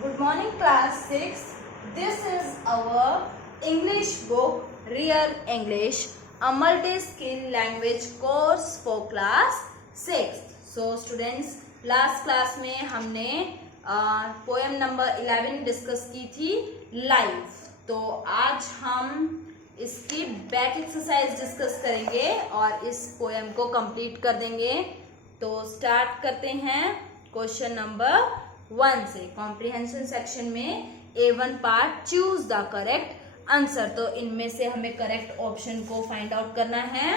Good morning, class 6. This is our English book, Real English, a multi-skill language course for class 6. So, students, last class में हमने poem number 11 discuss की थी life. तो आज हम इसकी बैक एक्सरसाइज डिस्कस करेंगे और इस पोएम को कंप्लीट कर देंगे. तो स्टार्ट करते हैं क्वेश्चन नंबर 1 से. कॉम्प्रिहेंशन सेक्शन में A1 part choose the correct answer. तो इनमें से हमें करेक्ट ऑप्शन को फाइंड आउट करना है.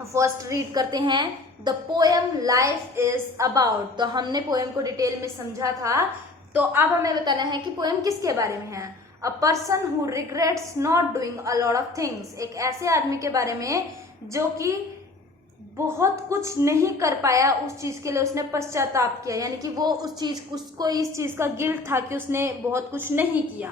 फर्स्ट रीड करते हैं. The poem life is about. तो हमने पोएम को डिटेल में समझा था. तो अब हमें बताना है कि पोएम किसके बारे में है. A person who regrets not doing a lot of things. एक ऐसे आदमी के बारे में जो कि बहुत कुछ नहीं कर पाया, उस चीज के लिए उसने पश्चाताप किया, यानी कि वो उसको इस चीज का गिल्ट था कि उसने बहुत कुछ नहीं किया.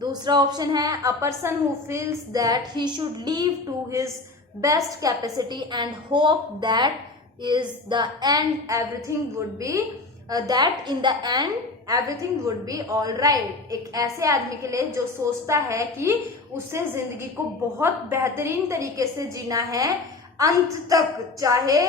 दूसरा ऑप्शन है a person who feels that he should live to his best capacity and hope that is the end everything would be that in the end everything would be all right. एक ऐसे आदमी के लिए जो सोचता है कि उसे जिंदगी को बहुत बेहतरीन तरीके से जीना है अंत तक, चाहे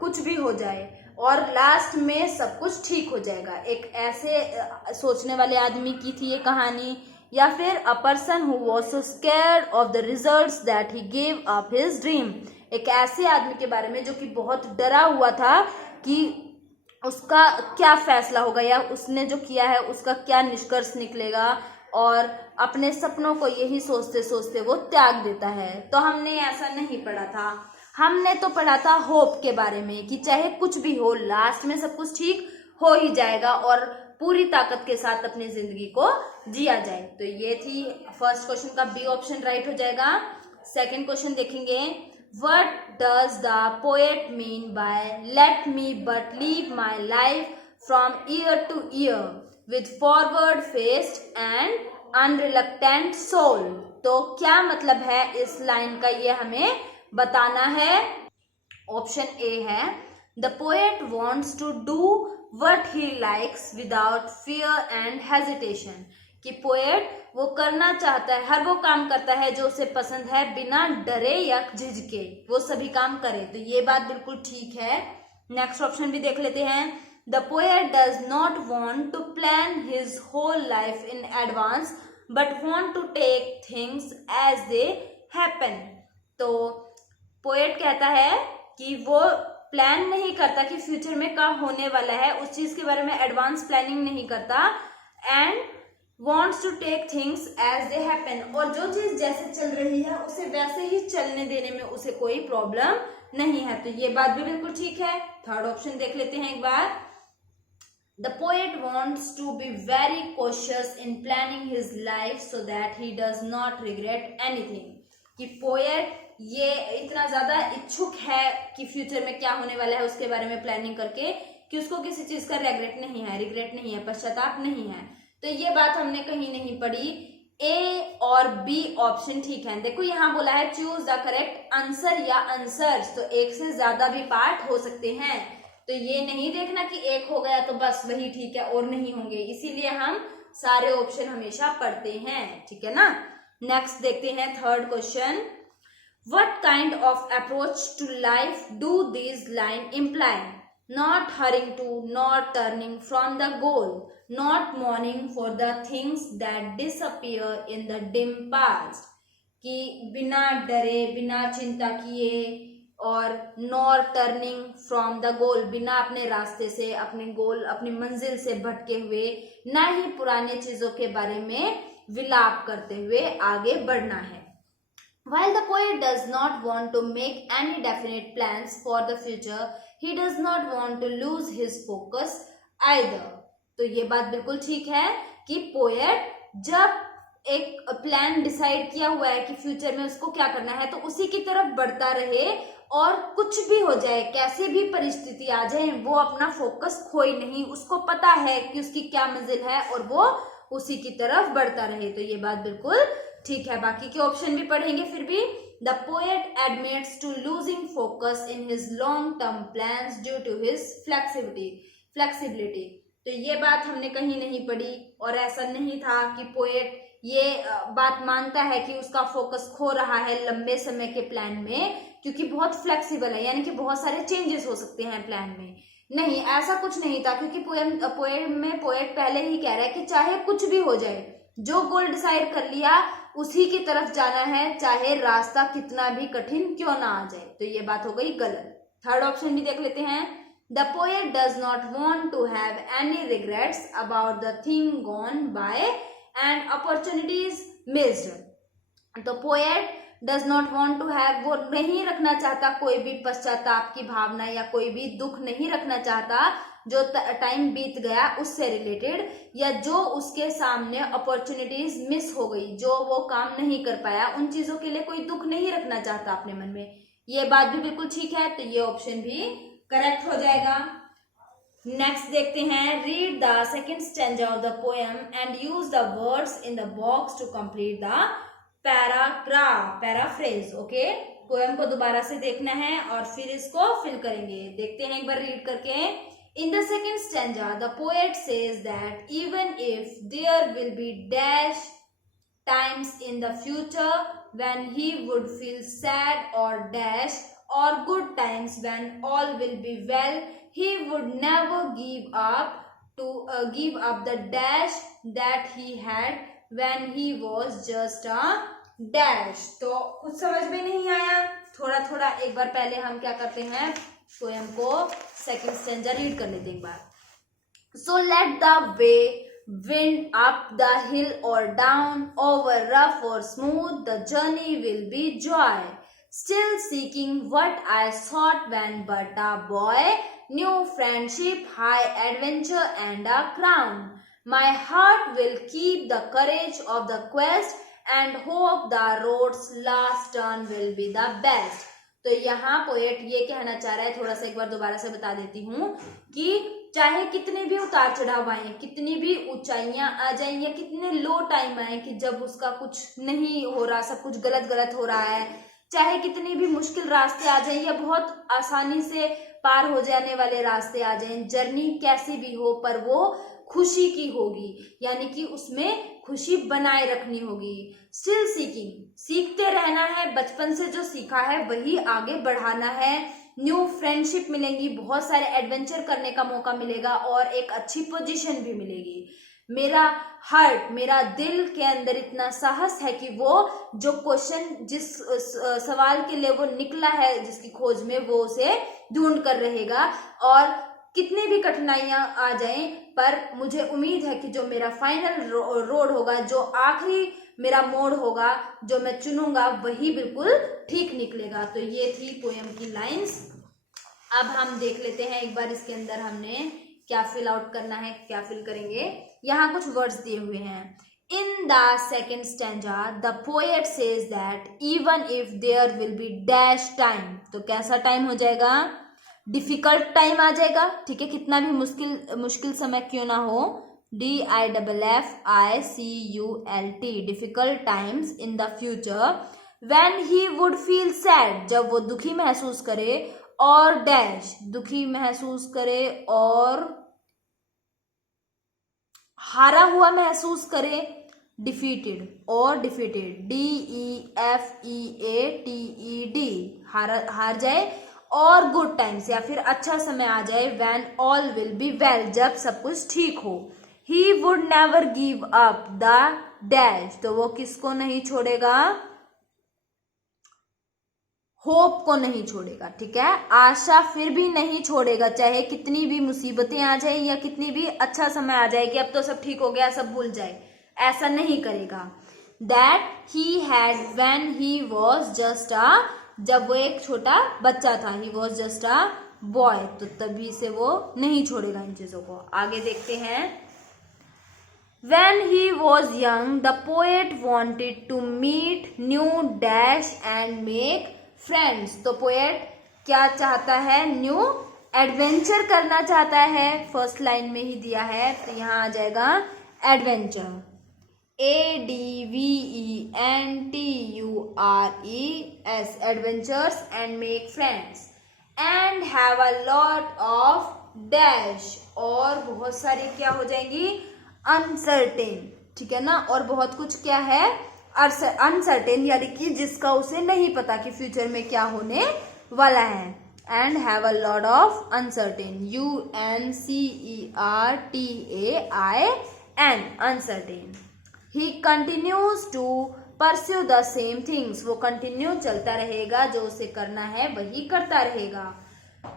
कुछ भी हो जाए और लास्ट में सब कुछ ठीक हो जाएगा. एक ऐसे सोचने वाले आदमी की थी ये कहानी. या फिर अ person who was so scared of the results that he gave up his dream. एक ऐसे आदमी के बारे में जो कि बहुत डरा हुआ था कि उसका क्या फैसला होगा या उसने जो किया है उसका क्या निष्कर्ष निकलेगा, और अपने सपनों को यही सोचते सोचते वो त्याग देता है. तो हमने ऐसा नहीं पढ़ा था. हमने तो पढ़ा था होप के बारे में कि चाहे कुछ भी हो लास्ट में सब कुछ ठीक हो ही जाएगा और पूरी ताकत के साथ अपनी जिंदगी को जिया जाए. तो ये थी फर्स्ट क्वेश्चन का बी ऑप्शन राइट हो जाएगा. सेकंड क्वेश्चन देखेंगे. What does the poet mean by let me but leave my life from year two year with forward faced and unreluctant soul. तो क्या मतलब है इस लाइन का, ये हमें बताना है. ऑप्शन ए है the poet wants to do what he likes without fear and hesitation. कि पोएट वो करना चाहता है, हर वो काम करता है जो उसे पसंद है बिना डरे या झिझके, वो सभी काम करे. तो ये बात बिल्कुल ठीक है. नेक्स्ट ऑप्शन भी देख लेते हैं. The poet does not want to plan his whole life in advance, but want to take things as they happen. तो पोएट कहता है कि वो प्लान नहीं करता कि फ्यूचर में क्या होने वाला है, उस चीज के बारे में एडवांस प्लानिंग नहीं करता. And wants to take things as they happen. और जो चीज जैसे चल रही है उसे वैसे ही चलने देने में उसे कोई प्रॉब्लम नहीं है. तो ये बात भी बिल्कुल ठीक है. थर्ड ऑप्शन देख लेते हैं एक बार. The poet wants to be very cautious in planning his life so that he does not regret anything. कि पोएट ये इतना ज्यादा इच्छुक है कि फ्यूचर में क्या होने वाला है उसके बारे में प्लानिंग करके कि उसको किसी चीज का रिग्रेट नहीं है, पश्चाताप नहीं है. तो ये बात हमने कहीं नहीं पढ़ी. ए और बी ऑप्शन ठीक है. देखो यहाँ बोला है चूज द करेक्ट आंसर या आंसर्स, तो एक से ज्यादा भी पार्ट हो सकते हैं. तो ये नहीं देखना कि एक हो गया तो बस वही ठीक है और नहीं होंगे, इसीलिए हम सारे ऑप्शन हमेशा पढ़ते हैं. ठीक है ना. नेक्स्ट देखते हैं third question. What kind of approach to life do this line imply. Not hurrying to, not turning from the goal, not mourning for the things that disappear in the dim past. कि बिना डरे, बिना चिंता किए, और nor turning from the goal, बिना अपने रास्ते से, अपने गोल, अपनी मंजिल से भटके हुए, ना ही पुराने चीजों के बारे में विलाप करते हुए आगे बढ़ना है. While the poet does not want to make any definite plans for the future, he does not want to lose his focus either. तो ये बात बिल्कुल ठीक है कि पोएट जब एक प्लान डिसाइड किया हुआ है कि फ्यूचर में उसको क्या करना है तो उसी की तरफ बढ़ता रहे, और कुछ भी हो जाए, कैसे भी परिस्थिति आ जाए, वो अपना फोकस खोए नहीं. उसको पता है कि उसकी क्या मंजिल है और वो उसी की तरफ बढ़ता रहे. तो ये बात बिल्कुल ठीक है. बाकी के ऑप्शन भी पढ़ेंगे फिर भी. The poet admits to losing focus in his long term plans due to his flexibility. तो ये बात हमने कहीं नहीं पढ़ी, और ऐसा नहीं था कि पोएट ये बात मानता है कि उसका फोकस खो रहा है लंबे समय के प्लान में, क्योंकि बहुत फ्लेक्सिबल है, यानी कि बहुत सारे चेंजेस हो सकते हैं प्लान में। नहीं, ऐसा कुछ नहीं था, क्योंकि पोएम में पोएट पहले ही कह रहा है कि चाहे कुछ भी हो जाए, जो गोल डिसाइड कर लिया उसी की तरफ जाना है, चाहे रास्ता कितना भी कठिन क्यों ना आ जाए। तो ये बात हो गई गलत। थर्ड ऑप्शन भी देख लेते हैं। The poet does not want to have any regrets about the thing gone by and opportunities missed. तो poet does not want to have, वो नहीं रखना चाहता कोई भी पश्चाताप की भावना या कोई भी दुख नहीं रखना चाहता जो टाइम बीत गया उससे रिलेटेड, या जो उसके सामने अपॉर्चुनिटीज मिस हो गई, जो वो काम नहीं कर पाया, उन चीजों के लिए कोई दुख नहीं रखना चाहता अपने मन में। ये बात भी बिल्कुल ठीक है, तो ये ऑप्शन भी करेक्ट हो जाएगा। नेक्स्ट देखते हैं। Read the second stanza of the poem and use the words in the box to complete the paraphrase. Okay, poem को दोबारा से देखना है और फिर इसको फिल करेंगे। देखते हैं एक बार रीड करके। In the second stanza, the poet says that even if there will be dash times in the future when he would feel sad or dash, or good times when all will be well, he would never give up the dash that he had when he was just a dash। तो कुछ समझ में नहीं आया, थोड़ा थोड़ा एक बार पहले हम क्या करते हैं, पोएम को सेकंड स्टैंजा रीड कर लेते एक बार। So let the way wind up the hill और डाउन, ओवर रफ और smooth, the journey will be joy, still seeking what I sought when but a boy, new friendship, high adventure and a crown, my heart will keep the courage of the quest and hope the road's last turn will be the best. तो यहाँ poet ये कहना चाह रहा है, थोड़ा सा एक बार दोबारा से बता देती हूँ, कि चाहे कितने भी उतार चढ़ाव आए, कितनी भी ऊंचाइयां आ जाए, या कितने लो टाइम आए कि जब उसका कुछ नहीं हो रहा, सब कुछ गलत गलत हो रहा है, चाहे कितनी भी मुश्किल रास्ते आ जाए या बहुत आसानी से पार हो जाने वाले रास्ते आ जाए, जर्नी कैसी भी हो पर वो खुशी की होगी, यानी कि उसमें खुशी बनाए रखनी होगी। स्टिल सीकिंग, सीखते रहना है, बचपन से जो सीखा है वही आगे बढ़ाना है। न्यू फ्रेंडशिप मिलेंगी, बहुत सारे एडवेंचर करने का मौका मिलेगा और एक अच्छी पोजीशन भी मिलेगी। मेरा हार्ट, मेरा दिल के अंदर इतना साहस है कि वो जो क्वेश्चन, जिस सवाल के लिए वो निकला है, जिसकी खोज में, वो उसे ढूंढ कर रहेगा, और कितनी भी कठिनाइयां आ जाएं पर मुझे उम्मीद है कि जो मेरा फाइनल रोड होगा, जो आखिरी मेरा मोड़ होगा, जो मैं चुनूंगा, वही बिल्कुल ठीक निकलेगा। तो ये थी पोएम की लाइंस। अब हम देख लेते हैं एक बार इसके अंदर हमने क्या फिल आउट करना है, क्या फिल करेंगे। यहाँ कुछ वर्ड्स दिए हुए हैं। In the second stanza the poet says that even if there will be dash time, तो कैसा टाइम हो जाएगा, डिफिकल्ट टाइम आ जाएगा, ठीक है, कितना भी मुश्किल समय क्यों ना हो, DIFFICULT, difficult times in the future, when he would feel sad, जब वो दुखी महसूस करे, और डैश, दुखी महसूस करे और हारा हुआ महसूस करे, डिफीटेड और डिफीटेड, DEFEATED, हार जाए, और गुड टाइम्स या फिर अच्छा समय आ जाए, when all will be well, जब सब कुछ ठीक हो। He would never give up the dash, तो वो किसको नहीं छोड़ेगा, होप को नहीं छोड़ेगा, ठीक है, आशा फिर भी नहीं छोड़ेगा, चाहे कितनी भी मुसीबतें आ जाए या कितनी भी अच्छा समय आ जाए कि अब तो सब ठीक हो गया, सब भूल जाए, ऐसा नहीं करेगा। That he had when he was just a, जब वो एक छोटा बच्चा था, he was just a boy, तो तभी से वो नहीं छोड़ेगा इन चीजों को। आगे देखते हैं। When he was young, the poet wanted to meet new dash and make friends. तो पोएट क्या चाहता है, न्यू एडवेंचर करना चाहता है, फर्स्ट लाइन में ही दिया है, तो यहाँ आ जाएगा adventure, ADVENTURES, adventures and make friends, and have a lot of dash, और बहुत सारी क्या हो जाएंगी, अनसर्टेन, ठीक है ना। और बहुत कुछ क्या है, अनसर्टेन, यानी कि जिसका उसे नहीं पता कि फ्यूचर में क्या होने वाला है। And have a lot of uncertain, UNCERTAIN, uncertain. He continues to pursue the same things, वो कंटिन्यू चलता रहेगा, जो उसे करना है वही करता रहेगा।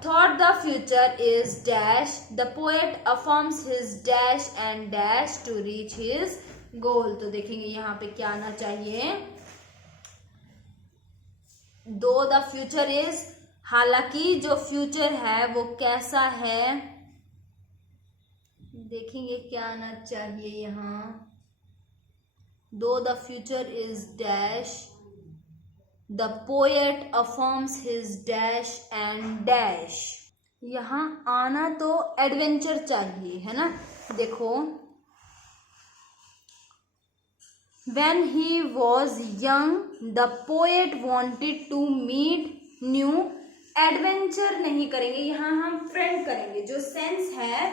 Thought the future is dash, the poet affirms his dash and dash to reach his goal. तो देखेंगे यहाँ पे क्या आना चाहिए, दो द फ्यूचर इज, हालांकि जो फ्यूचर है वो कैसा है, देखेंगे क्या आना चाहिए यहाँ, though the future is dash, the poet affirms his dash and dash. यहाँ आना तो एडवेंचर चाहिए, है ना। देखो, when he was young the poet wanted to meet new, adventure नहीं करेंगे, यहाँ हम फ्रेंड करेंगे, जो सेंस है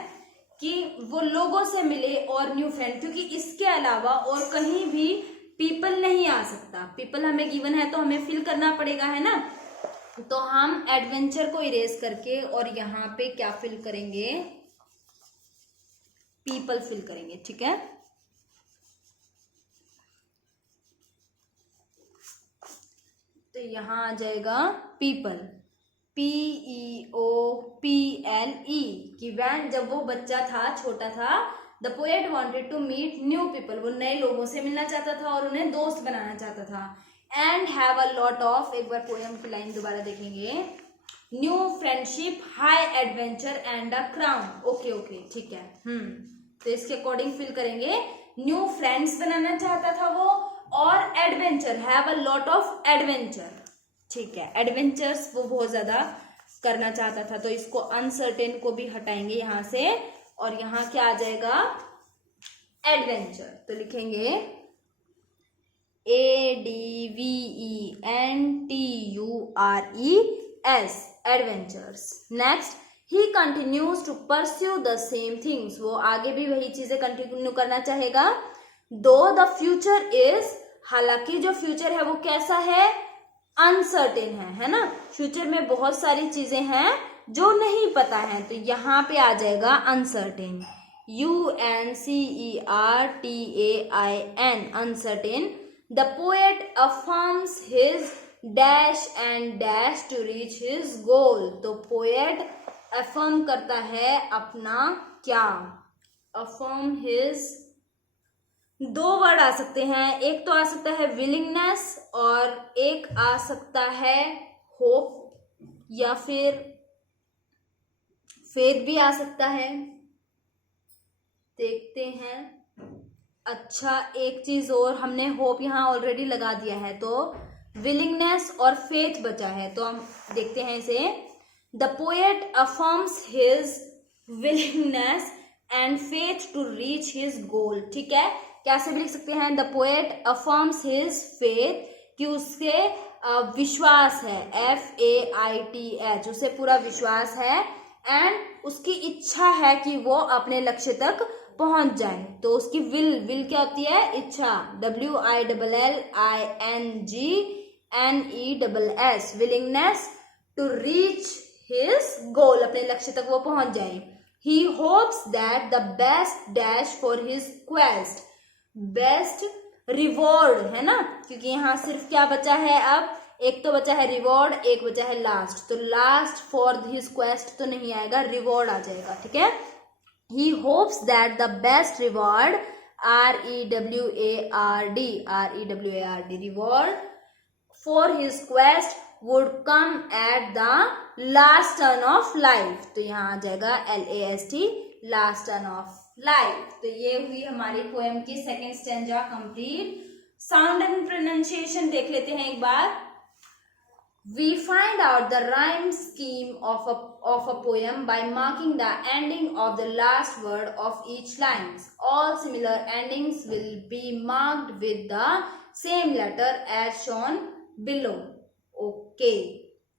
कि वो लोगों से मिले और न्यू फ्रेंड, क्योंकि इसके अलावा और कहीं भी पीपल नहीं आ सकता। पीपल हमें गिवन है तो हमें फिल करना पड़ेगा, है ना। तो हम एडवेंचर को इरेज करके और यहाँ पे क्या फिल करेंगे, पीपल फिल करेंगे, ठीक है। तो यहाँ आ जाएगा पीपल, PEOPLE, कि वैन, जब वो बच्चा था, छोटा था, the poet wanted to meet new people, वो नए लोगों से मिलना चाहता था और उन्हें दोस्त बनाना चाहता था। And have a lot of, एक बार पोएम की लाइन दोबारा देखेंगे, new friendship, high adventure and a crown. Okay, ठीक है। तो इसके अकॉर्डिंग फिल करेंगे, न्यू फ्रेंड्स बनाना चाहता था वो, और adventure, have a lot of adventure, ठीक है। एडवेंचर्स वो बहुत ज्यादा करना चाहता था, तो इसको अनसर्टेन को भी हटाएंगे यहाँ से, और यहाँ क्या आ जाएगा, एडवेंचर। तो लिखेंगे ADVENTURES, adventures. Next, he continues to pursue the same things, वो आगे भी वही चीजें कंटिन्यू करना चाहेगा। दो द फ्यूचर इज, हालांकि जो फ्यूचर है वो कैसा है, अनसर्टेन है ना। फ्यूचर में बहुत सारी चीजें हैं जो नहीं पता है, तो यहाँ पे आ जाएगा uncertain, UNCERTAIN, uncertain. The poet affirms his dash and dash to reach his goal, तो पोएट अफर्म करता है अपना क्या, अफर्म हिज, दो वर्ड आ सकते हैं, एक तो आ सकता है विलिंगनेस और एक आ सकता है होप, या फिर फेथ भी आ सकता है, देखते हैं। अच्छा, एक चीज और, हमने होप यहाँ ऑलरेडी लगा दिया है, तो विलिंगनेस और फेथ बचा है, तो हम देखते हैं इसे। The poet affirms his willingness and faith to reach his goal, ठीक है। कैसे भी लिख सकते हैं, the poet affirms his faith, कि उसके विश्वास है, FAITH, उसे पूरा विश्वास है, एंड उसकी इच्छा है कि वो अपने लक्ष्य तक पहुंच जाए, तो उसकी विल क्या होती है, इच्छा, WILLINGNESS, willingness to reach his goal, अपने लक्ष्य तक वो पहुंच जाए। He hopes that the best dash for his quest, best reward, है ना, क्योंकि यहाँ सिर्फ क्या बचा है, अब एक तो बचा है रिवॉर्ड, एक बचा है लास्ट, तो लास्ट फॉर हिज क्वेस्ट तो नहीं आएगा, रिवॉर्ड आ जाएगा, ठीक है। He hopes that the best reward, REWARD, reward for his quest would come at the last turn of life, तो यहाँ आ जाएगा LAST, last turn of life. तो ये हुई हमारी पोएम की second stanza complete. Sound and pronunciation देख लेते हैं एक बार। We find out the rhyme scheme of a poem by marking the ending of the last word of each line. All similar endings will be marked with the same letter as shown below. Okay.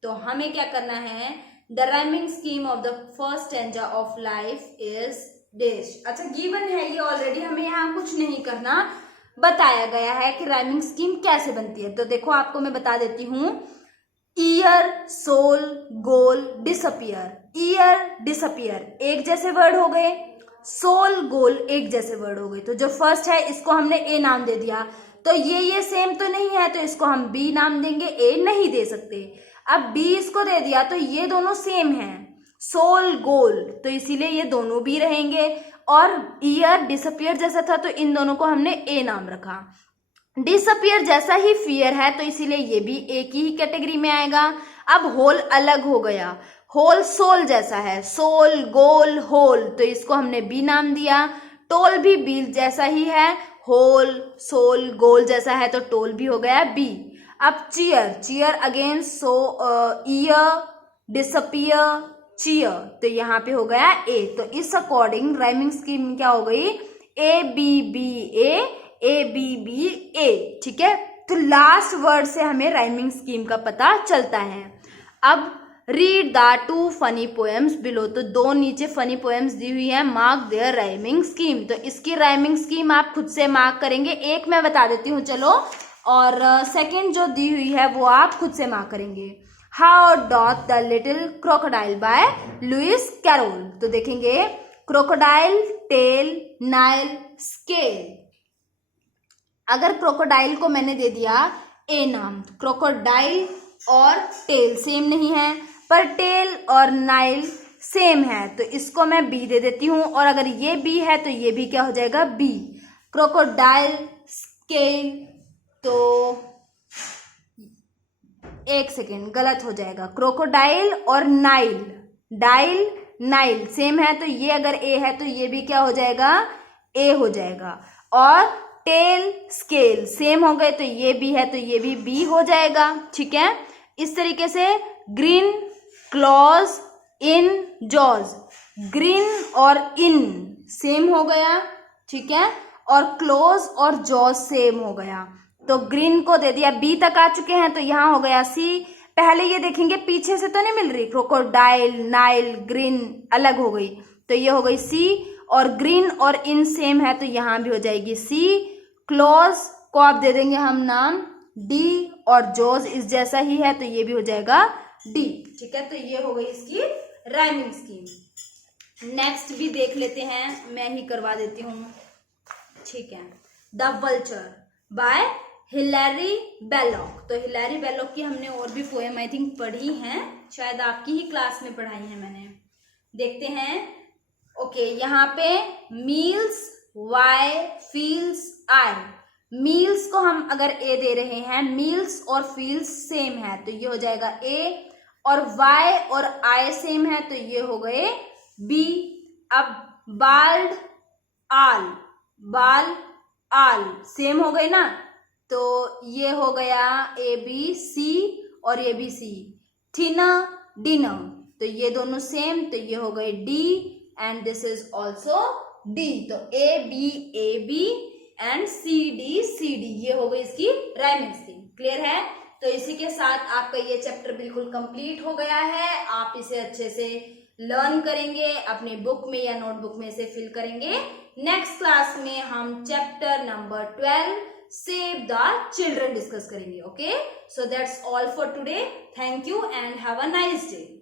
तो हमें क्या करना है, the rhyming scheme of the first stanza of life is dash. अच्छा, given है ये already, हमें यहाँ कुछ नहीं करना, बताया गया है कि राइमिंग स्कीम कैसे बनती है। तो देखो आपको मैं बता देती हूँ। ईयर, सोल, गोल, डिसअपियर। ईयर, डिसअपियर एक जैसे वर्ड हो गए, सोल, गोल एक जैसे वर्ड हो गए। तो जो फर्स्ट है इसको हमने ए नाम दे दिया, तो ये सेम तो नहीं है, तो इसको हम बी नाम देंगे, ए नहीं दे सकते। अब बी इसको दे दिया तो ये दोनों सेम हैं, सोल, गोल, तो इसीलिए ये दोनों भी रहेंगे। और ईयर, डिसअपियर जैसा था तो इन दोनों को हमने ए नाम रखा। डिसअपियर जैसा ही फियर है तो इसीलिए ये भी एक ही कैटेगरी में आएगा। अब होल अलग हो गया, होल सोल जैसा है, सोल, गोल, होल, तो इसको हमने बी नाम दिया। टोल भी बी जैसा ही है, होल, सोल, गोल जैसा है, तो टोल भी हो गया बी। अब cheer, cheer again year, disappear, cheer, तो यहाँ पे हो गया ए। तो इस अकॉर्डिंग राइमिंग स्कीम क्या हो गई, A B B A B B A. ठीक है, तो लास्ट वर्ड से हमें राइमिंग स्कीम का पता चलता है। अब read the 2 funny poems below, तो 2 नीचे फनी पोएम्स दी हुई है, मार्क देयर राइमिंग स्कीम। तो इसकी राइमिंग स्कीम आप खुद से मार्क करेंगे, एक मैं बता देती हूँ चलो, और सेकंड जो दी हुई है वो आप खुद से मार्क करेंगे। How doth the little crocodile by Lewis Carroll. तो देखेंगे क्रोकोडाइल, टेल, नाइल, स्केल। अगर क्रोकोडाइल को मैंने दे दिया ए नाम, क्रोकोडाइल और टेल सेम नहीं है, पर टेल और नाइल सेम है, तो इसको मैं बी दे देती हूँ। और अगर ये बी है तो ये भी क्या हो जाएगा, बी। क्रोकोडाइल, स्केल, तो एक सेकेंड, गलत हो जाएगा। क्रोकोडाइल और नाइल, डाइल, नाइल सेम है, तो ये अगर ए है तो ये भी क्या हो जाएगा, ए हो जाएगा। और टेल, स्केल सेम हो गए, तो ये भी है तो ये भी बी हो जाएगा। ठीक है, इस तरीके से ग्रीन, क्लॉज, इन, जॉज, ग्रीन और इन सेम हो गया। ठीक है, और क्लोज और जॉज सेम हो गया, तो ग्रीन को दे दिया, बी तक आ चुके हैं, तो यहाँ हो गया सी। पहले ये देखेंगे पीछे से तो नहीं मिल रही, क्रोकोडाइल, नाइल, ग्रीन अलग हो गई, तो ये हो गई सी। और ग्रीन और इन सेम है, तो यहाँ भी हो जाएगी सी। क्लोज को आप दे देंगे हम नाम डी, और जॉज इस जैसा ही है, तो ये भी हो जाएगा डी। ठीक है, तो ये हो गई इसकी राइमिंग स्कीम। नेक्स्ट भी देख लेते हैं, मैं ही करवा देती हूँ। ठीक है, the vulture bye Hillary Bellak. तो हिलैरी बेलॉक की हमने और भी पोएम आई थिंक पढ़ी हैं, शायद आपकी ही क्लास में पढ़ाई है मैंने। देखते हैं। ओके, यहाँ पे मील्स, वाई, फील्स, आई। मील्स को हम अगर ए दे रहे हैं, मील्स और फील्स सेम है, तो ये हो जाएगा ए। और वाई और आई सेम है, तो ये हो गए बी। अब बाल्ड, आल, बाल, आल सेम हो गए ना, तो ये हो गया ए बी सी, और ये भी सी। थिनर, डिनर, तो ये दोनों सेम, तो ये हो गए D, and this is also D. तो A B and C D, ये हो गई इसकी राइमिंग स्कीम। क्लियर है? तो इसी के साथ आपका ये चैप्टर बिल्कुल कंप्लीट हो गया है। आप इसे अच्छे से लर्न करेंगे, अपने बुक में या नोटबुक में इसे फिल करेंगे। नेक्स्ट क्लास में हम chapter number 12 save the children discuss करेंगे। Okay, so that's all for today. Thank you and have a nice day.